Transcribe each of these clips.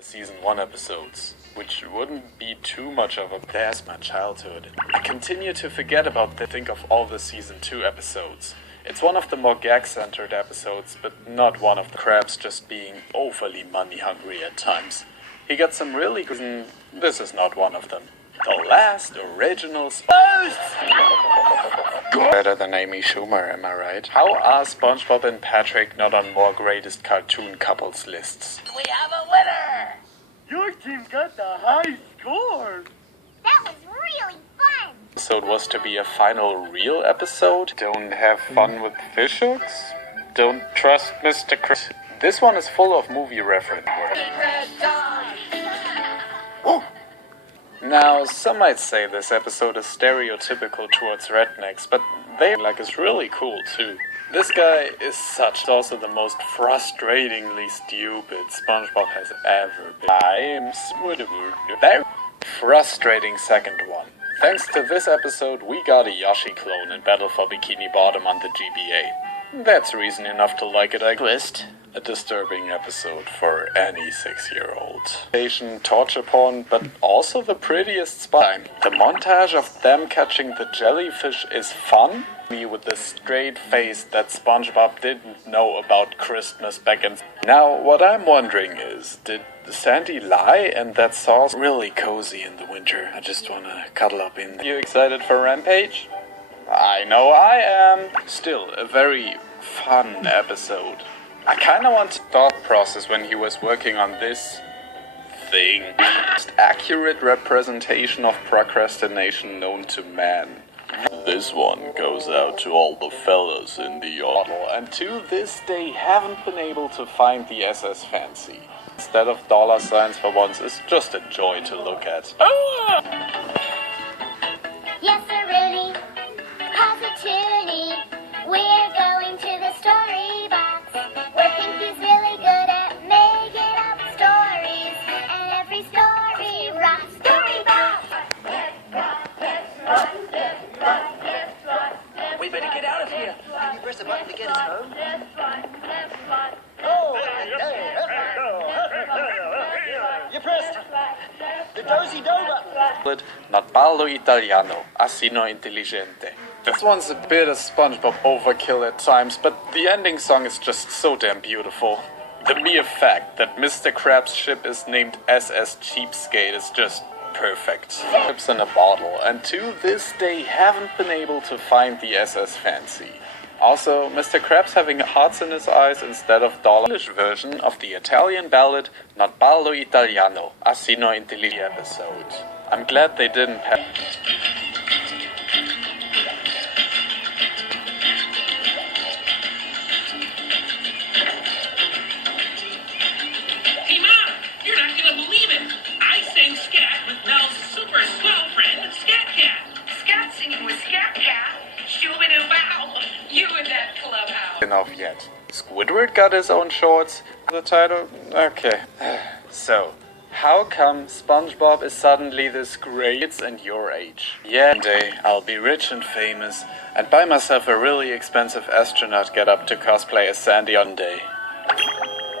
Season 1 episodes, which wouldn't be too much of a past my childhood. I continue to forget about think of all the Season 2 episodes. It's one of the more gag-centered episodes, but not one of the Krabs just being overly money-hungry at times. He got some really good... This is not one of them. The last original Better than Amy Schumer, am I right? How are SpongeBob and Patrick not on more greatest cartoon couples lists? We have a winner! Your team got the high score! That was really fun! Episode was to be a final real episode? Don't have fun with fishhooks? Don't trust Mr. Chris? This one is full of movie reference. Now, some might say this episode is stereotypical towards rednecks, but they like is really cool too. This guy is also the most frustratingly stupid SpongeBob has ever been. I am very frustrating second one. Thanks to this episode, we got a Yoshi clone in Battle for Bikini Bottom on the GBA. That's reason enough to like it, I guess. A disturbing episode for any 6-year-old. Torture porn, but also the prettiest spot. The montage of them catching the jellyfish is fun. Me with the straight face that SpongeBob didn't know about Christmas back in... Now, what I'm wondering is, did Sandy lie and that sauce really cozy in the winter? I just wanna cuddle up in... You excited for Rampage? I know I am. Still, a very fun episode. I kinda want to thought process when he was working on this thing. Most accurate representation of procrastination known to man. This one goes out to all the fellas in the model, and to this day haven't been able to find the SS Fancy. Instead of dollar signs for once, it's just a joy to look at. Yes, sir, Rooney. Positivity. We're going to the story box. Where Pinky's really good at making up stories. And every story rocks. Story box! We better get out of here. Can you press a button to get us home? You pressed the dozy-do button. Not ballo italiano, asino intelligente. This one's a bit of SpongeBob overkill at times, but the ending song is just so damn beautiful. The mere fact that Mr. Krabs' ship is named SS Cheapskate is just perfect. Ships in a bottle, and to this day haven't been able to find the SS Fancy. Also, Mr. Krabs having hearts in his eyes instead of dollar. English version of the Italian ballad Not ballo italiano, asino intelligente episode. I'm glad they didn't have... Hey Mom, you're not gonna believe it. I sang scat with Mel's super swell friend, Scat Cat. Scat singing with Scat Cat? Shoo-ba-doo-bow. You in that clubhouse. Enough yet. Squidward got his own shorts. The title? Okay. So, how come SpongeBob is suddenly this great kids and your age? Yeah, one day I'll be rich and famous and buy myself a really expensive astronaut getup to cosplay as Sandy on day.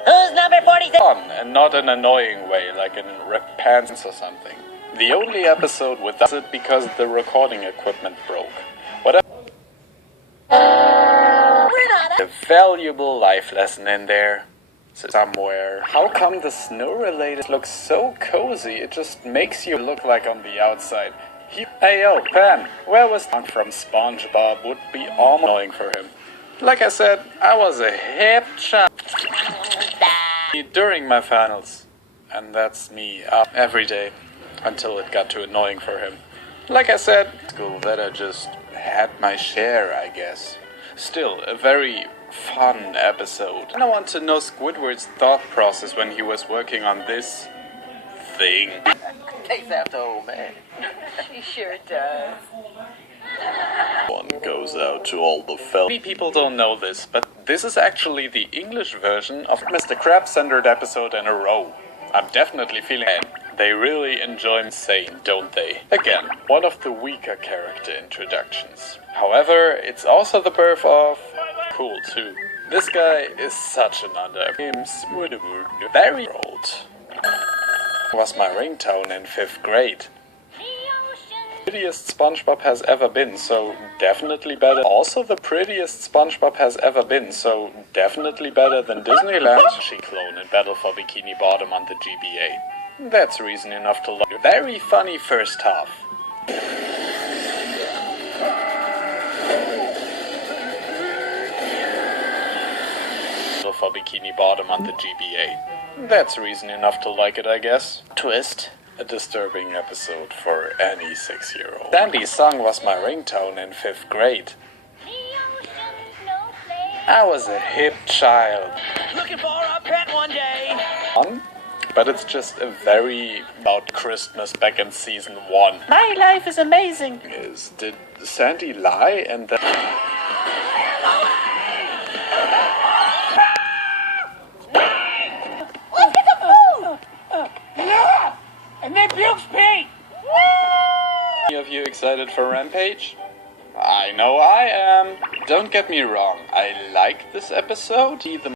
Who's number 46? Fun and not an annoying way like in Rip Pants or something. The only episode without it because the recording equipment broke. Whatever. A valuable life lesson in there somewhere. How come the snow-related looks so cozy? It just makes you look like on the outside. Hey yo, Pam, where was from SpongeBob would be almost annoying for him. Like I said, I was a hip child during my finals. And that's me every day until it got too annoying for him. Like I said, school that I just had my share, I guess. Still, a very fun episode. And I want to know Squidward's thought process when he was working on this thing. Takes after old man. He sure does. One goes out to all the fellas. Many people don't know this, but this is actually the English version of Mr. Krabs-centered episode in a row. I'm definitely feeling it. They really enjoy insane, don't they? Again, one of the weaker character introductions. However, it's also the birth of... cool too. This guy is such an very old. Was my ringtone in 5th grade. The ocean. Prettiest SpongeBob has ever been, so definitely better. Also the prettiest SpongeBob has ever been, so definitely better than Disneyland. She clone in Battle for Bikini Bottom on the GBA. That's reason enough to love. Very funny first half. Battle for Bikini Bottom on the GBA. That's reason enough to like it, I guess. Twist. A disturbing episode for any 6-year-old. Sandy's song was my ringtone in 5th grade. The ocean's no place. I was a hip child. Looking for a pet one day. But it's just a very about Christmas back in season 1. My life is amazing. Did Sandy lie and then... Let's get the food. And then pukes pee. Any of you excited for Rampage? I know I am. Don't get me wrong, I like this episode. The